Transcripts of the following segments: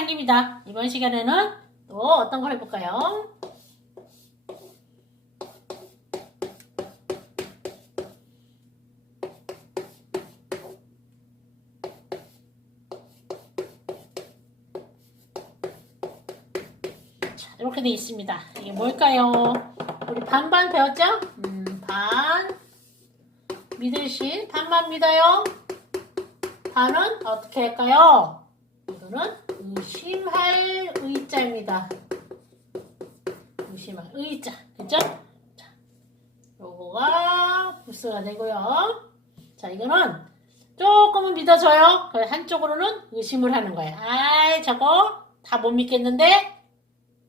향기입니다. 이번 시간에는 또 어떤 걸 해볼까요? 자, 이렇게 돼 있습니다. 이게 뭘까요? 우리 반반 배웠죠? 음, 반. 믿으신 반만 믿어요. 반은 어떻게 할까요? 이거는 의심할 의자입니다. 의심할 의자. 그죠? 자, 요거가 부스가 되고요. 자, 이거는 조금은 믿어줘요. 한쪽으로는 의심을 하는 거예요. 아이, 저거 다 못 믿겠는데?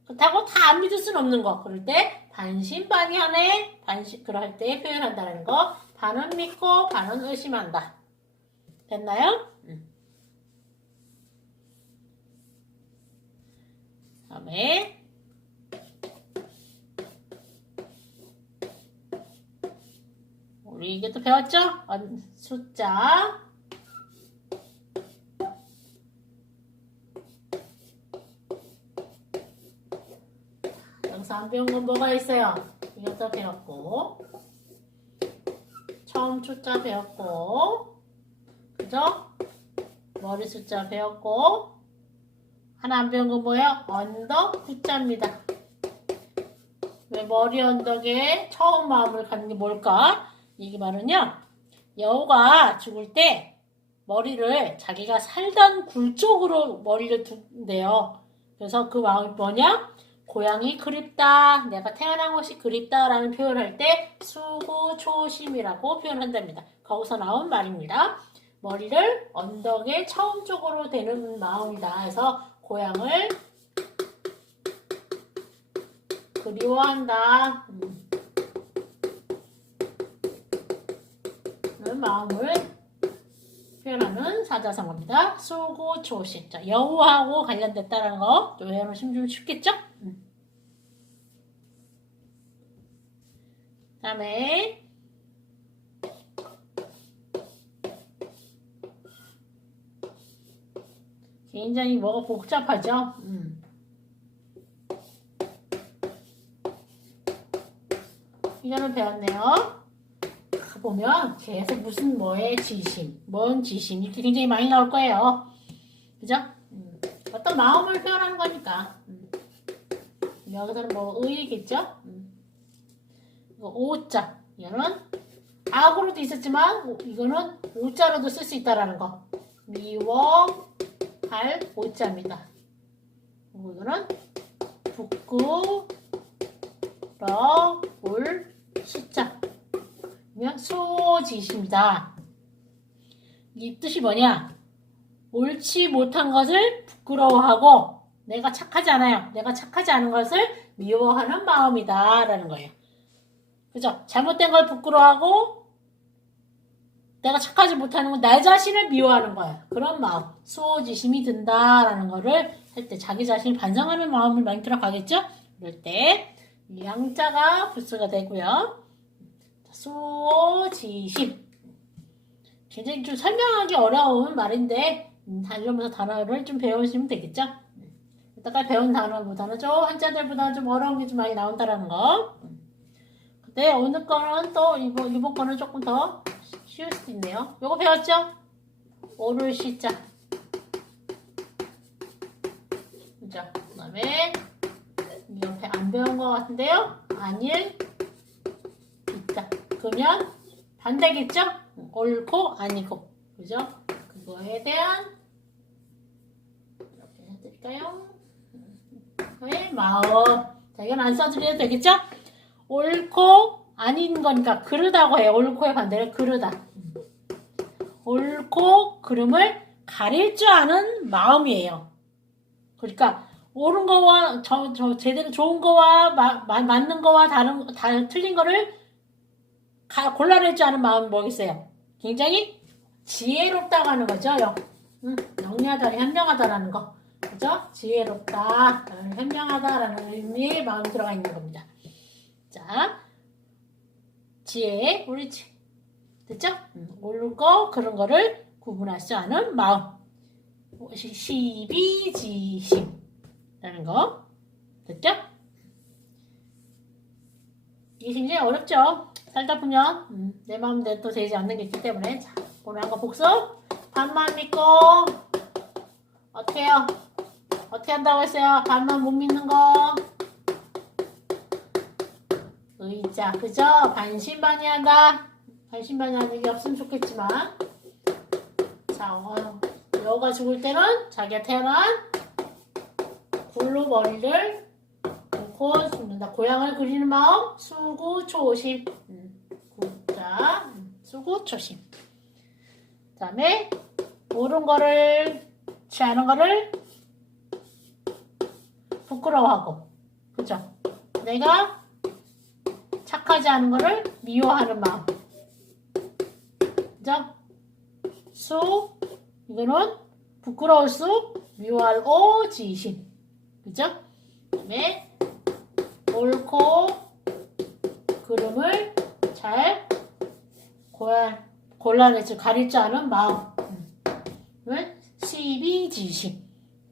그렇다고 다 안 믿을 수는 없는 거. 그럴 때 반신반의하네. 반신 그럴 때 표현한다는 거. 반은 믿고 반은 의심한다. 됐나요? 음. 다음에 우리 이게 또 배웠죠? 언- 숫자 여기서 안 배운 건 뭐가 있어요? 이것도 배웠고 처음 숫자 배웠고 그죠? 머리 숫자 배웠고 하나 안 배운 건 뭐예요? 언덕 숫자입니다. 왜 머리 언덕에 처음 마음을 갖는 게 뭘까? 이게 말은요. 여우가 죽을 때 머리를 자기가 살던 굴 쪽으로 머리를 둔대요. 그래서 그 마음이 뭐냐? 고향이 그립다. 내가 태어난 곳이 그립다라는 표현할 때 수고 초심이라고 표현한답니다. 거기서 나온 말입니다. 머리를 언덕의 처음 쪽으로 대는 마음이다. 해서 고향을 그리워한다. 음. 마음을 표현하는 사자성어입니다. 수고초심. 자, 여우하고 관련됐다는 거 외워놓으시면 좀 쉽겠죠? 음. 다음에 굉장히 뭐가 복잡하죠? 음. 이거는 배웠네요. 보면 계속 무슨 뭐의 지심, 뭔 지심 이렇게 굉장히 많이 나올 거예요. 그죠? 음. 어떤 마음을 표현하는 거니까. 음. 여기서는 뭐 의이겠죠? 음. 오자 이거는 악으로도 있었지만 이거는 오자로도 쓸 수 있다라는 거. 미워 할 오자입니다. 이거는 북구 러울 시자 그냥 수지십니다. 이 뜻이 뭐냐? 옳지 못한 것을 부끄러워하고 내가 착하지 않아요. 내가 착하지 않은 것을 미워하는 마음이다 라는 거예요. 그죠? 잘못된 걸 부끄러워하고 내가 착하지 못하는 건 나 자신을 미워하는 거야. 그런 마음, 수호지심이 든다라는 거를 할 때 자기 자신을 반성하는 마음을 많이 들어가겠죠? 그럴 때 양자가 부수가 되고요. 수호지심. 굉장히 좀 설명하기 어려운 말인데 음, 달려면서 단어를 좀 배우시면 되겠죠? 이따가 배운 단어보다는 좀 한자들보다는 좀 어려운 게 좀 많이 나온다는 거. 근데 오늘 거는 또 이번, 이번 거는 조금 더 쉬울 수도 있네요. 요거 배웠죠? 오를 시자. 그죠? 그 다음에 이 옆에 안 배운 것 같은데요? 아닐 있다. 그러면 반대겠죠? 옳고 아니고. 그죠? 그거에 대한 이렇게 해드릴까요? 그의 마음. 자, 이건 안 써드려도 되겠죠? 옳고 아닌 거니까 그르다고 해요. 옳고의 반대를 그르다. 옳고 그름을 가릴 줄 아는 마음이에요. 그러니까 옳은 거와 저, 저 제대로 좋은 거와 마, 마, 맞는 거와 다른 다 틀린 거를 가, 골라낼 줄 아는 마음이 뭐겠어요? 굉장히 지혜롭다고 하는 거죠. 영, 응, 영리하다, 현명하다라는 거. 그죠? 지혜롭다, 현명하다라는 의미의 마음이 들어가 있는 겁니다. 자, 지혜, 우리 지, 됐죠? 음, 옳은 거, 그런 거를 구분할 줄 아는 마음. 12지심 라는 거 됐죠? 이게 굉장히 어렵죠? 살다 보면 음, 내 마음대로 되지 않는 게 있기 때문에 자, 오늘 한 거 복습 반만 믿고 어떻게 해요? 어떻게 한다고 했어요? 반만 못 믿는 거 의자. 그죠? 반신반의한다. 반신반의하는 얘기 없으면 좋겠지만. 자 어, 여우가 죽을 때는 자기가 태어난 굴로 머리를 놓고 죽는다. 고향을 그리는 마음 수구초심. 음, 구자. 음, 수구초심. 그 다음에 옳은 거를 취하는 거를 부끄러워하고. 그죠? 내가 착하지 않은 거를 미워하는 마음. 그죠? 수, 이거는 부끄러울 수, 미워할 오, 지심. 그죠? 그 다음에 옳고 그름을 잘 골라, 골라내지 줄 아는 마음. 은 시비지심.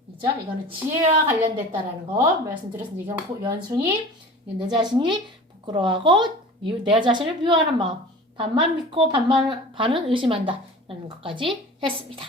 그죠? 이거는 지혜와 관련됐다라는 거 말씀드렸습니다. 이건 고- 연순이 내 자신이 부끄러워하고 미- 내 자신을 미워하는 마음. 반만 믿고 반만 반은 의심한다. 라는 것까지 했습니다.